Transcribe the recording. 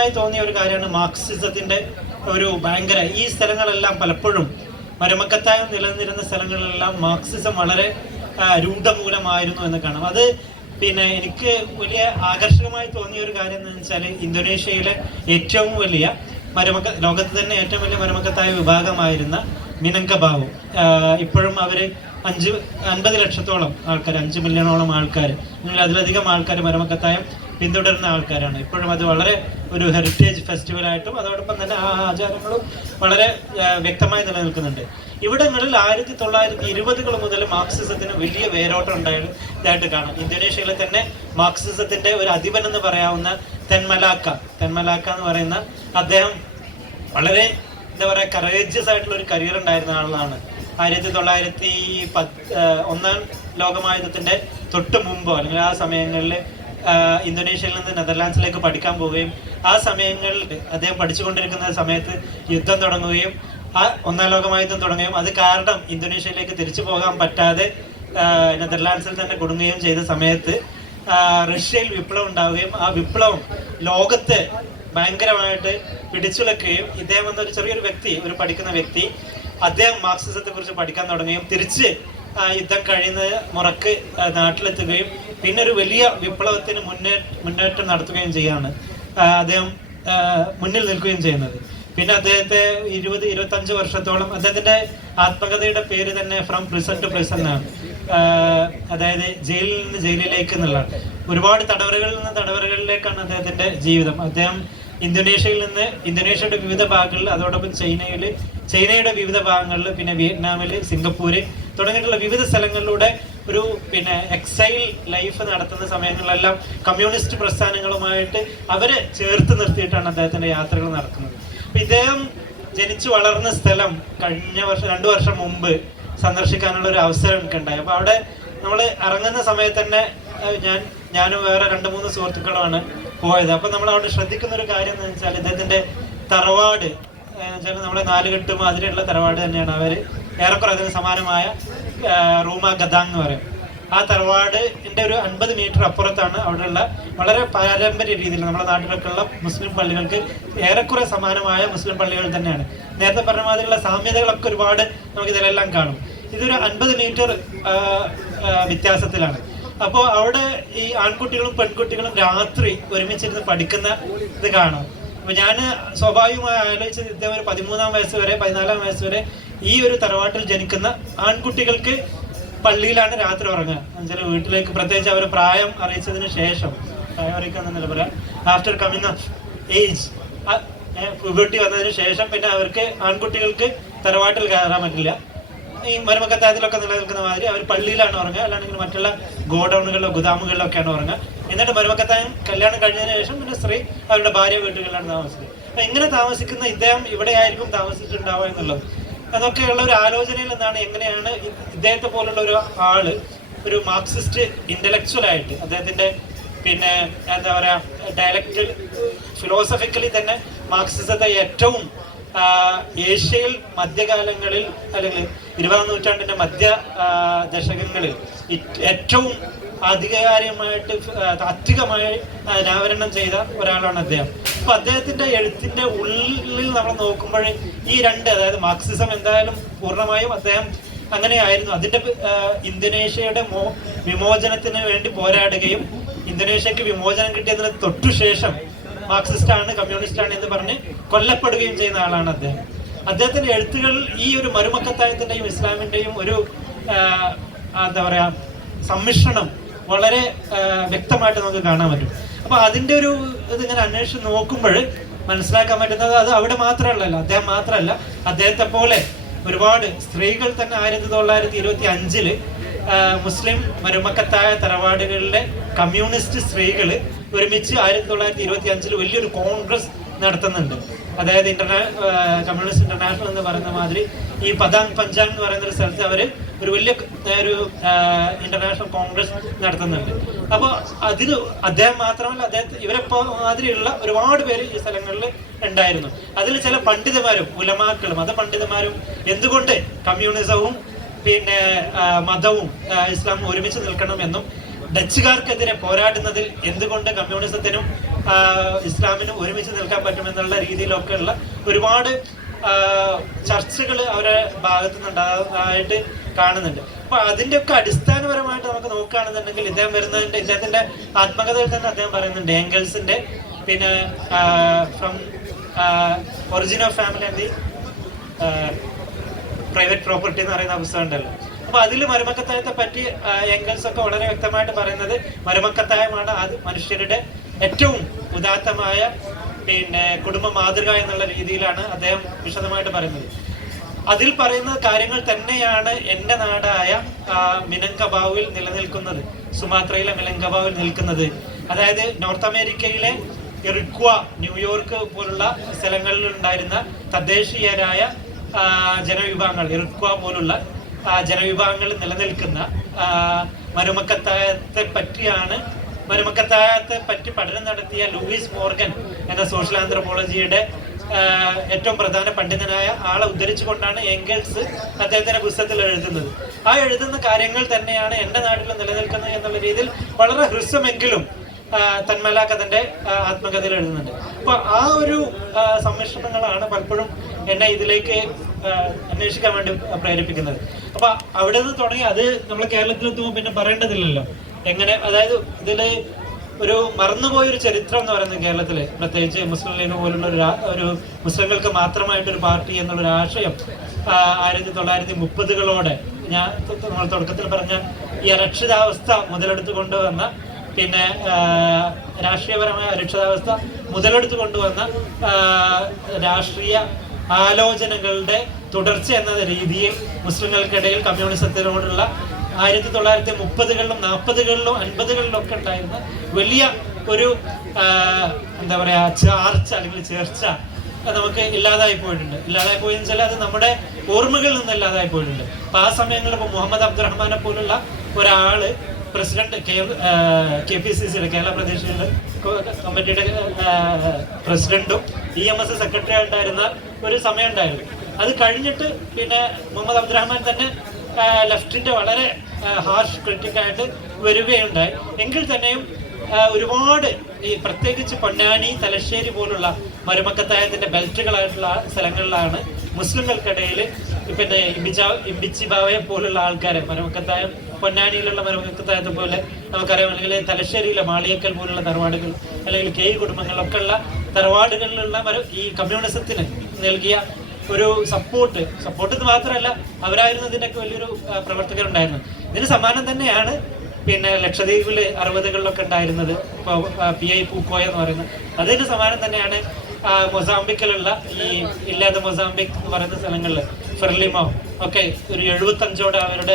ആകർഷകമായി തോന്നിയ ഒരു കാര്യമാണ് മാർക്സിസത്തിന്റെ ഒരു ഭയങ്കര ഈ സ്ഥലങ്ങളെല്ലാം പലപ്പോഴും മരുമക്കത്തായം നിലനിന്നിരുന്ന സ്ഥലങ്ങളിലെല്ലാം മാർക്സിസം വളരെ രൂഢമൂലമായിരുന്നു എന്ന് കാണാം. അത് പിന്നെ എനിക്ക് വലിയ ആകർഷകമായി തോന്നിയ ഒരു കാര്യം എന്ന് വെച്ചാൽ ഇന്തോനേഷ്യയിലെ ഏറ്റവും വലിയ ലോകത്ത് തന്നെ ഏറ്റവും വലിയ മരുമക്കത്തായ വിഭാഗമായിരുന്ന മിനങ്കബാവു, ഇപ്പോഴും അവർ 50 ലക്ഷത്തോളം ആൾക്കാർ, 5 മില്യണോളം ആൾക്കാർ, അല്ലെങ്കിൽ അതിലധികം ആൾക്കാർ മരുമക്കത്തായം പിന്തുടരുന്ന ആൾക്കാരാണ്. ഇപ്പോഴും അത് വളരെ ഒരു ഹെറിറ്റേജ് ഫെസ്റ്റിവലായിട്ടും അതോടൊപ്പം തന്നെ ആ ആചാരങ്ങളും വളരെ വ്യക്തമായി നിലനിൽക്കുന്നുണ്ട്. ഇവിടങ്ങളിൽ 1920-കൾ മുതൽ മാർക്സിസത്തിന് വലിയ വേരോട്ടം ഉണ്ടായതായിട്ട് കാണാം. ഇന്തോനേഷ്യയിലെ തന്നെ മാർക്സിസത്തിന്റെ ഒരു അധിപൻ എന്ന് പറയാവുന്ന തെൻമലാക്ക എന്ന് പറയുന്ന അദ്ദേഹം വളരെ എന്താ പറയുക കറേജിയസ് ആയിട്ടുള്ള ഒരു കരിയർ ഉണ്ടായിരുന്ന ആളാണ്. 1910 ലോകമഹായുദ്ധത്തിന്റെ തൊട്ട് മുമ്പോ അല്ലെങ്കിൽ ആ സമയങ്ങളിൽ ഇന്തോനേഷ്യയിൽ നിന്ന് നെതർലാൻഡ്സിലേക്ക് പഠിക്കാൻ പോവുകയും ആ സമയങ്ങളിൽ അദ്ദേഹം പഠിച്ചുകൊണ്ടിരിക്കുന്ന സമയത്ത് യുദ്ധം തുടങ്ങുകയും ആ 1ാം ലോകമഹായുദ്ധം തുടങ്ങുകയും അത് കാരണം ഇന്തോനേഷ്യയിലേക്ക് തിരിച്ചു പോകാൻ പറ്റാതെ നെതർലാൻഡ്സിൽ തന്നെ കുടുങ്ങുകയും ചെയ്ത സമയത്ത് റഷ്യയിൽ വിപ്ലവം ഉണ്ടാവുകയും ആ വിപ്ലവം ലോകത്തെ ഭയങ്കരമായിട്ട് പിടിച്ചുലക്കുകയും ഇദ്ദേഹം എന്നൊരു ചെറിയൊരു വ്യക്തി, ഒരു പഠിക്കുന്ന വ്യക്തി, അദ്ദേഹം മാർക്സിസത്തെ കുറിച്ച് പഠിക്കാൻ തുടങ്ങുകയും തിരിച്ച് യുദ്ധം കഴിയുന്ന മുറക്ക് നാട്ടിലെത്തുകയും പിന്നെ ഒരു വലിയ വിപ്ലവത്തിന് മുന്നേറ്റം നടത്തുകയും ചെയ്യാണ് അദ്ദേഹം മുന്നിൽ നിൽക്കുകയും ചെയ്യുന്നത്. പിന്നെ അദ്ദേഹത്തെ 20-25 വർഷത്തോളം അദ്ദേഹത്തിന്റെ ആത്മകഥയുടെ പേര് തന്നെ ഫ്രം പ്രിസൺ ടു പ്രിസൺ ആണ്. അതായത് ജയിലിൽ നിന്ന് ജയിലിലേക്ക് എന്നുള്ള ഒരുപാട് തടവറകളിൽ നിന്ന് തടവറകളിലേക്കാണ് അദ്ദേഹത്തിന്റെ ജീവിതം. അദ്ദേഹം ഇന്തോനേഷ്യയുടെ വിവിധ ഭാഗങ്ങളിൽ, അതോടൊപ്പം ചൈനയുടെ വിവിധ ഭാഗങ്ങളിൽ, പിന്നെ വിയറ്റ്നാമിൽ, സിംഗപ്പൂര് തുടങ്ങിയിട്ടുള്ള വിവിധ സ്ഥലങ്ങളിലൂടെ ഒരു പിന്നെ എക്സൈൽ ലൈഫ് നടത്തുന്ന സമയങ്ങളിലെല്ലാം കമ്മ്യൂണിസ്റ്റ് പ്രസ്ഥാനങ്ങളുമായിട്ട് അവരെ ചേർത്ത് നിർത്തിയിട്ടാണ് അദ്ദേഹത്തിന്റെ യാത്രകൾ നടക്കുന്നത്. അപ്പൊ ഇദ്ദേഹം ജനിച്ചു വളർന്ന സ്ഥലം കഴിഞ്ഞ വർഷം 2 വർഷം മുമ്പ് സന്ദർശിക്കാനുള്ള ഒരു അവസരം എനിക്കുണ്ടായി. അപ്പൊ അവിടെ നമ്മൾ ഇറങ്ങുന്ന സമയത്ത് തന്നെ ഞാനും വേറെ 2-3 സുഹൃത്തുക്കളുമാണ് പോയത്. അപ്പൊ നമ്മൾ അവിടെ ശ്രദ്ധിക്കുന്ന ഒരു കാര്യം എന്ന് വെച്ചാൽ ഇദ്ദേഹത്തിന്റെ തറവാട് നമ്മളെ 4 കെട്ട് മാതിരിയുള്ള തറവാട് തന്നെയാണ്. അവര് ഏറെക്കുറെ അതിന് സമാനമായ റൂമ ഗദാങ് എന്ന് പറയും. ആ തറവാടിന്റെ ഒരു 50 മീറ്റർ അപ്പുറത്താണ് അവിടെയുള്ള വളരെ പാരമ്പര്യ രീതിയിൽ നമ്മുടെ നാട്ടിലൊക്കെ ഉള്ള മുസ്ലിം പള്ളികൾക്ക് ഏറെക്കുറെ സമാനമായ മുസ്ലിം പള്ളികൾ തന്നെയാണ്. നേരത്തെ പറഞ്ഞ മാതിരിയുള്ള സാമ്യതകളൊക്കെ ഒരുപാട് നമുക്ക് ഇതിലെല്ലാം കാണും. ഇതൊരു 50 മീറ്റർ വ്യത്യാസത്തിലാണ്. അപ്പോൾ അവിടെ ഈ ആൺകുട്ടികളും പെൺകുട്ടികളും രാത്രി ഒരുമിച്ചിരുന്ന് പഠിക്കുന്ന ഇത് കാണാം. അപ്പൊ ഞാൻ സ്വാഭാവികമായി ആലോചിച്ചത് ഇദ്ദേഹം ഒരു 13-ാം വയസ്സ് വരെ 14-ാം വയസ്സ് വരെ ഈ ഒരു തറവാട്ടിൽ ജനിക്കുന്ന ആൺകുട്ടികൾക്ക് പള്ളിയിലാണ് രാത്രി ഉറങ്ങുക. എന്നുവെച്ചാൽ വീട്ടിലേക്ക് പ്രത്യേകിച്ച് അവർ പ്രായം അറിയിച്ചതിന് ശേഷം, പ്രായം അറിയിക്കാന്നല്ല പറയാം, ആഫ്റ്റർ കമ്മിങ് ഓഫ് ഏജ്, പുബർട്ടി വന്നതിന് ശേഷം പിന്നെ അവർക്ക് ആൺകുട്ടികൾക്ക് തറവാട്ടിൽ കയറാൻ പറ്റില്ല. ഈ മരുമക്കത്തായത്തിലൊക്കെ നിലനിൽക്കുന്ന മാതിരി അവർ പള്ളിയിലാണ് ഉറങ്ങുക, അല്ലാണെങ്കിൽ മറ്റുള്ള ഗോഡൌണുകളിലോ ഗുദാമുകളിലോ ഒക്കെയാണ് ഉറങ്ങുക. എന്നിട്ട് മരുമക്കത്തായം കല്യാണം കഴിഞ്ഞതിന് ശേഷം പിന്നെ സ്ത്രീ അവരുടെ ഭാര്യ വീട്ടുകളിലാണ് താമസിക്കുന്നത്. അപ്പൊ ഇങ്ങനെ താമസിക്കുന്ന ഇദ്ദേഹം ഇവിടെ ആയിരിക്കും താമസിച്ചിട്ടുണ്ടാവുക എന്നുള്ളത്. അതൊക്കെയുള്ള ഒരു ആലോചനയിൽ നിന്നാണ് എങ്ങനെയാണ് ഇദ്ദേഹത്തെ പോലുള്ള ഒരു ആള് ഒരു മാർക്സിസ്റ്റ് ഇന്റലക്ച്വൽ ആയിട്ട് അദ്ദേഹത്തിന്റെ പിന്നെ എന്താ പറയാ ഡയലക്ട് ഫിലോസഫിക്കലി തന്നെ മാർക്സിസത്തെ ഏറ്റവും ഏഷ്യയിൽ മധ്യകാലങ്ങളിൽ അല്ലെങ്കിൽ 20-ാം നൂറ്റാണ്ടിന്റെ മധ്യ ദശകങ്ങളിൽ ഏറ്റവും താത്വികമായി അനാവരണം ചെയ്ത ഒരാളാണ് അദ്ദേഹം. അപ്പൊ അദ്ദേഹത്തിന്റെ എഴുത്തിന്റെ ഉള്ളിൽ നമ്മൾ നോക്കുമ്പോൾ ഈ അതായത് മാർക്സിസം എന്തായാലും പൂർണ്ണമായും അദ്ദേഹം അങ്ങനെയായിരുന്നു. അതിന്റെ ഇന്തോനേഷ്യയുടെ വിമോചനത്തിന് വേണ്ടി പോരാടുകയും ഇന്തോനേഷ്യക്ക് വിമോചനം കിട്ടിയതിന് തൊട്ടുശേഷം മാർക്സിസ്റ്റാണ് കമ്മ്യൂണിസ്റ്റാണ് എന്ന് പറഞ്ഞ് കൊല്ലപ്പെടുകയും ചെയ്യുന്ന ആളാണ് അദ്ദേഹം. അദ്ദേഹത്തിന്റെ എഴുത്തുകൾ ഈ ഒരു മരുമക്കത്തായത്തിന്റെയും ഇസ്ലാമിന്റെയും ഒരു എന്താ പറയാ സമ്മിശ്രണം വളരെ വ്യക്തമായിട്ട് നമുക്ക് കാണാൻ പറ്റും. അപ്പൊ അതിന്റെ ഒരു ഇതിങ്ങനെ അന്വേഷിച്ച് നോക്കുമ്പോൾ മനസ്സിലാക്കാൻ പറ്റുന്നത് അത് അവിടെ മാത്രമല്ല, അദ്ദേഹം മാത്രമല്ല, അദ്ദേഹത്തെ പോലെ ഒരുപാട് സ്ത്രീകൾ തന്നെ 1925 മുസ്ലിം മരുമക്കത്തായ തറവാടുകളിലെ കമ്മ്യൂണിസ്റ്റ് സ്ത്രീകൾ ഒരുമിച്ച് 1925 വലിയൊരു കോൺഗ്രസ് നടത്തുന്നുണ്ട്. അതായത് കമ്മ്യൂണിസ്റ്റ് ഇന്റർനാഷണൽ എന്ന് പറയുന്ന മാതിരി ഈ പതാങ് പഞ്ചാങ് എന്ന് പറയുന്ന ഒരു സ്ഥലത്ത് അവർ ഒരു വലിയ ഒരു ഇന്റർനാഷണൽ കോൺഗ്രസ് നടത്തുന്നുണ്ട്. അപ്പോൾ അതിൽ അദ്ദേഹം മാത്രമല്ല, ഇവരെ മാതിരിയുള്ള ഒരുപാട് പേര് ഈ സ്ഥലങ്ങളിൽ ഉണ്ടായിരുന്നു. അതിൽ ചില പണ്ഡിതന്മാരും ഉലമാക്കളും മതപണ്ഡിതന്മാരും എന്തുകൊണ്ട് കമ്മ്യൂണിസവും പിന്നെ മതവും ഇസ്ലാമും ഒരുമിച്ച് നിൽക്കണമെന്നും ഡച്ചുകാർക്കെതിരെ പോരാടുന്നതിൽ എന്തുകൊണ്ട് കമ്മ്യൂണിസത്തിനും ഇസ്ലാമിന് ഒരുമിച്ച് നിൽക്കാൻ പറ്റുമെന്നുള്ള രീതിയിലൊക്കെയുള്ള ഒരുപാട് ചർച്ചകൾ അവരുടെ ഭാഗത്തു നിന്നുണ്ടായിട്ട് കാണുന്നുണ്ട്. അപ്പൊ അതിൻ്റെയൊക്കെ അടിസ്ഥാനപരമായിട്ട് നമുക്ക് നോക്കുകയാണെന്നുണ്ടെങ്കിൽ ഇദ്ദേഹത്തിന്റെ ആത്മകഥയിൽ തന്നെ അദ്ദേഹം പറയുന്നുണ്ട് എംഗൽസിന്റെ പിന്നെ from origin of family and the private property എന്ന് പറയുന്ന പുസ്തകം ഉണ്ടല്ലോ. അപ്പൊ അതിൽ മരുമക്കത്തായത്തെ പറ്റി എംഗൽസ് ഒക്കെ വളരെ വ്യക്തമായിട്ട് പറയുന്നത് മരുമക്കത്തായമാണ് അത് മനുഷ്യരുടെ ഏറ്റവും ഉദാത്തമായ പിന്നെ കുടുംബ മാതൃക എന്നുള്ള രീതിയിലാണ് അദ്ദേഹം വിശദമായിട്ട് പറയുന്നത്. അതിൽ പറയുന്ന കാര്യങ്ങൾ തന്നെയാണ് എൻ്റെ നാടായ മിനങ്കബാവിൽ നിലനിൽക്കുന്നത്, സുമാത്രയിലെ മിനങ്കബാവിൽ നിൽക്കുന്നത്. അതായത് നോർത്ത് അമേരിക്കയിലെ ഇറിക്വ, ന്യൂയോർക്ക് പോലുള്ള സ്ഥലങ്ങളിൽ ഉണ്ടായിരുന്ന തദ്ദേശീയരായ ജനവിഭാഗങ്ങൾ, ഇറിക്വ പോലുള്ള ജനവിഭാഗങ്ങളിൽ നിലനിൽക്കുന്ന മരുമക്കത്തായത്തെ പറ്റി പഠനം നടത്തിയ ലൂയിസ് മോർഗൻ എന്ന സോഷ്യൽ ആന്ത്രോപോളജിയുടെ ഏറ്റവും പ്രധാന പണ്ഡിതനായ ആളെ ഉദ്ധരിച്ചുകൊണ്ടാണ് എംഗൽസ് അദ്ദേഹത്തിന്റെ പുസ്തകത്തിൽ എഴുതുന്നത്. ആ എഴുതുന്ന കാര്യങ്ങൾ തന്നെയാണ് എൻ്റെ നാട്ടിൽ നിലനിൽക്കുന്നത് എന്നുള്ള രീതിയിൽ വളരെ ഹ്രസ്വമെങ്കിലും തന്മലാക്ക് അതിന്റെ ആത്മകഥയിൽ എഴുതുന്നുണ്ട്. അപ്പൊ ആ ഒരു സമ്മിശ്രണങ്ങളാണ് പലപ്പോഴും എന്നെ ഇതിലേക്ക് അന്വേഷിക്കാൻ വേണ്ടി പ്രേരിപ്പിക്കുന്നത്. അപ്പൊ അവിടെ നിന്ന് തുടങ്ങി അത് നമ്മൾ കേരളത്തിലെത്തുമ്പോൾ പിന്നെ പറയേണ്ടതില്ലല്ലോ എങ്ങനെ. അതായത് ഇതില് ഒരു മറന്നുപോയൊരു ചരിത്രം എന്ന് പറയുന്നത് കേരളത്തില്, പ്രത്യേകിച്ച് മുസ്ലിം ലീഗ് പോലുള്ള ഒരു മുസ്ലിങ്ങൾക്ക് മാത്രമായിട്ടൊരു പാർട്ടി എന്നുള്ളൊരു ആശയം 1930കളോടെ നമ്മൾ തുടക്കത്തിൽ പറഞ്ഞ ഈ അരക്ഷിതാവസ്ഥ മുതലെടുത്ത് കൊണ്ടുവന്ന, പിന്നെ രാഷ്ട്രീയപരമായ അരക്ഷിതാവസ്ഥ മുതലെടുത്ത് കൊണ്ടുവന്ന രാഷ്ട്രീയ ആലോചനകളുടെ തുടർച്ച എന്ന രീതിയിൽ മുസ്ലിങ്ങൾക്കിടയിൽ കമ്മ്യൂണിസത്തിനോടുള്ള 1930കളിലും 40കളിലും 50കളിലും ഒക്കെ ഉണ്ടായിരുന്ന വലിയ ഒരു എന്താ പറയാ ചാർച്ച അല്ലെങ്കിൽ ചേർച്ച നമുക്ക് ഇല്ലാതായി പോയിട്ടുണ്ട്. ഇല്ലാതായി പോയെന്ന് വെച്ചാൽ അത് നമ്മുടെ ഓർമ്മകളിൽ നിന്ന് ഇല്ലാതായി പോയിട്ടുണ്ട്. അപ്പൊ ആ സമയങ്ങളിൽ ഇപ്പോൾ മുഹമ്മദ് അബ്ദുറഹ്മാനെ പോലുള്ള ഒരാള് പ്രസിഡന്റ് KPCCയുടെ കേരള പ്രദേശ് കമ്മിറ്റിയുടെ പ്രസിഡന്റും EMS സെക്രട്ടറി ആയിട്ടായിരുന്ന ഒരു സമയം ഉണ്ടായിരുന്നു. അത് കഴിഞ്ഞിട്ട് പിന്നെ മുഹമ്മദ് അബ്ദുറഹ്മാൻ തന്നെ ലെഫ്റ്റിന്റെ വളരെ ഹാർഷ് ക്രിറ്റിക്കായിട്ട് വരികയുണ്ടായി. എങ്കിൽ തന്നെയും ഒരുപാട് ഈ പ്രത്യേകിച്ച് പൊന്നാനി, തലശ്ശേരി പോലുള്ള മരുമക്കത്തായത്തിന്റെ ബെൽറ്റുകളായിട്ടുള്ള സ്ഥലങ്ങളിലാണ് മുസ്ലിങ്ങൾക്കിടയിൽ പിന്നെ ഇമ്പിച്ചിബാവയെ പോലുള്ള ആൾക്കാരെ, മരുമക്കത്തായം പൊന്നാനിയിലുള്ള മരുമക്കത്തായത്തെ പോലെ നമുക്കറിയാം, അല്ലെങ്കിൽ തലശ്ശേരിയിലെ മാളിയേക്കൽ പോലുള്ള തറവാടുകൾ, അല്ലെങ്കിൽ കെ കുടുംബങ്ങളിലൊക്കെ ഉള്ള തറവാടുകളിലുള്ള ഈ കമ്മ്യൂണിസത്തിന് നൽകിയ ഒരു സപ്പോർട്ട് മാത്രമല്ല, അവരായിരുന്നു ഇതിനൊക്കെ വലിയൊരു പ്രവർത്തകരുണ്ടായിരുന്നു. ഇതിന് സമാനം തന്നെയാണ് പിന്നെ ലക്ഷദ്വീപില് 60കളിലൊക്കെ ഉണ്ടായിരുന്നത്. ഇപ്പോൾ PI പൂക്കോയ എന്ന് പറയുന്നത് അതിന് സമാനം തന്നെയാണ് മൊസാംബിക്കിലുള്ള ഈ ഇല്ലാതെ മൊസാംബിക് എന്ന് പറയുന്ന സ്ഥലങ്ങളിൽ ഫെർലിമോ ഒക്കെ ഒരു 75ഓടെ അവരുടെ